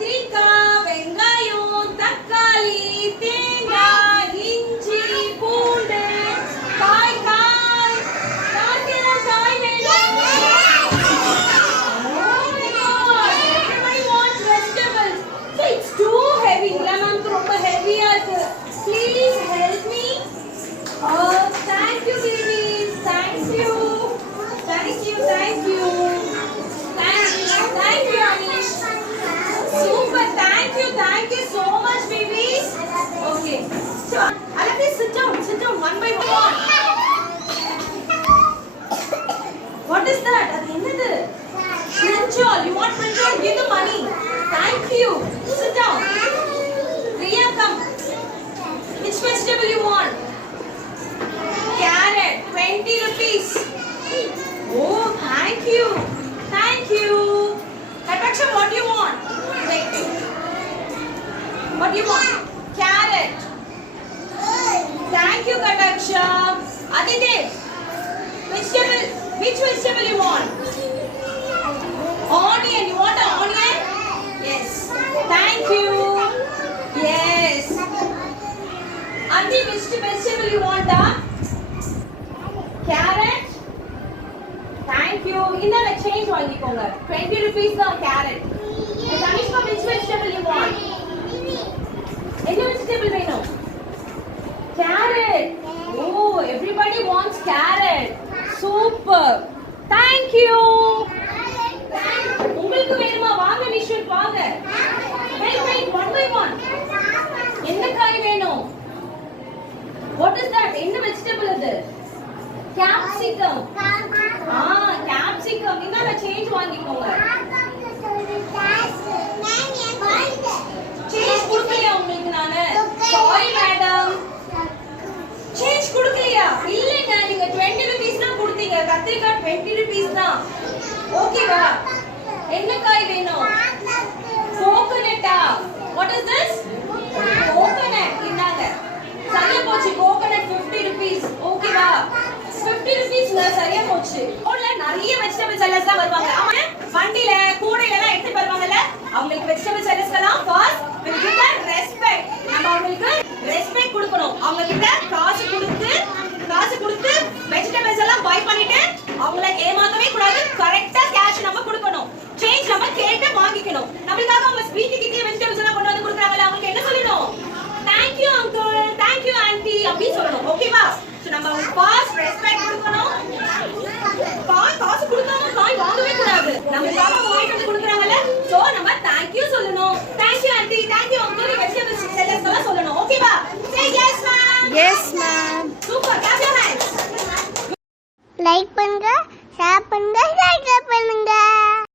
கத்திரிக்காய், வெங்காயம், தக்காளி, தேங்காய், இஞ்சி, பூண்டு, காய் வேணும். Everybody wants vegetables. So it's too heavy. ரொம்ப ஹெவியா இருக்கு. Please help me. Oh, thank you, babies. Thank you. Thank you. Thank you, Anish. Super. Thank you so much, babies. Okay. So, Aladdin, sit down. One by one. What is that? That's என்னது? Brinjal. You want brinjal? Give the money. Thank you. Sit down. Riya, come. Which vegetable you want? Carrot. 20 rupees. Oh, thank you. Kataksha, what do you want? Wait. What do you want? Carrot. Thank you, Kataksha. Aditi, which vegetable you want? Onion. You want an onion? Yes. Thank you. Yes. Aditi, which vegetable you want? Carrot. Thank you. Inna change vaangikonga. 20 rupees da carrot. Tanishka, which vegetable you want? Enna vegetable venum? Carrot. Oh, everybody wants carrot. Super. Thank you. உங்களுக்கு வேணுமா? வாங்க நிஷ்வந்த் வாங்க. Wait, one by one. என்ன காய் வேணும்? What is that? என்ன vegetable அது? Capsicum. Capsicum. இந்தால சேஞ்ச் வாங்கிக்கோங்க. சேஞ்ச் கொடுக்கலையா உங்களுக்கு நானு? Sorry madam. சேஞ்ச் கொடுக்கலையா? இல்லங்க, நீங்க 20 rupees தான் கொடுத்தீங்க. கத்திரிக்காய் 20 rupees தான். ஓகேவா? என்ன காய் வேணும்? கோகனட்டா? What is this? Coconut. இந்தாங்க. சரியா போச்சு. Coconut 50 rupees. ஓகேவா? 50 rupees சரியா போச்சு. ஊர்ல நிறைய வெஜிடபிள் செல்லர்ஸ் தான் வருவாங்க. அவங்க வண்டில கூடையில எல்லாம் எடுத்து வருவாங்கல. அவங்களுக்கு வெஜிடபிள் செல்லர்ஸ்லாம் first we give them respect. நம்ம அவங்களுக்கு ரெஸ்பெக்ட் கொடுக்கணும். அவங்க கிட்ட காசு கொடுத்து வெஜிடபிள்ஸ் எல்லாம் பை பண்ணிட்டு அவங்கள ஏமாத்தவே கூடாது. கரெக்ட்டா கேஷ் நம்ம கொடுக்கணும். சேஞ்ச் நம்ம கேட்டு வாங்கிக்கணும். நமக்காக அவங்க வீட்டுக்கிட்டே வெஜிடபிள்ஸ் எல்லாம் கொண்டு வந்து கொடுக்கறாங்கல, அவங்களுக்கு என்ன சொல்லணும்? Thank you uncle, thank you auntie அப்படி சொல்லணும். ஓகேவா? சோ நம்ம ஃபர்ஸ்ட் ரெஸ்பெக்ட் கொடுக்கணும். காசு கொடுக்காம காய் வாங்கவே கூடாது. நமக்காக வாங்கிட்டு வந்து கொடுக்கறாங்கல, சோ நம்ம thank you சொல்லணும். Thank you auntie, thank you uncle, vegetables sellers எல்லாம் சொல்லணும். ஓகேவா? Say yes ma'am. Yes ma'am. Super. Clap your hands. Like பண்ணுங்க, ஷேர் பண்ணுங்க, சப்ஸ்கிரைப் பண்ணுங்க.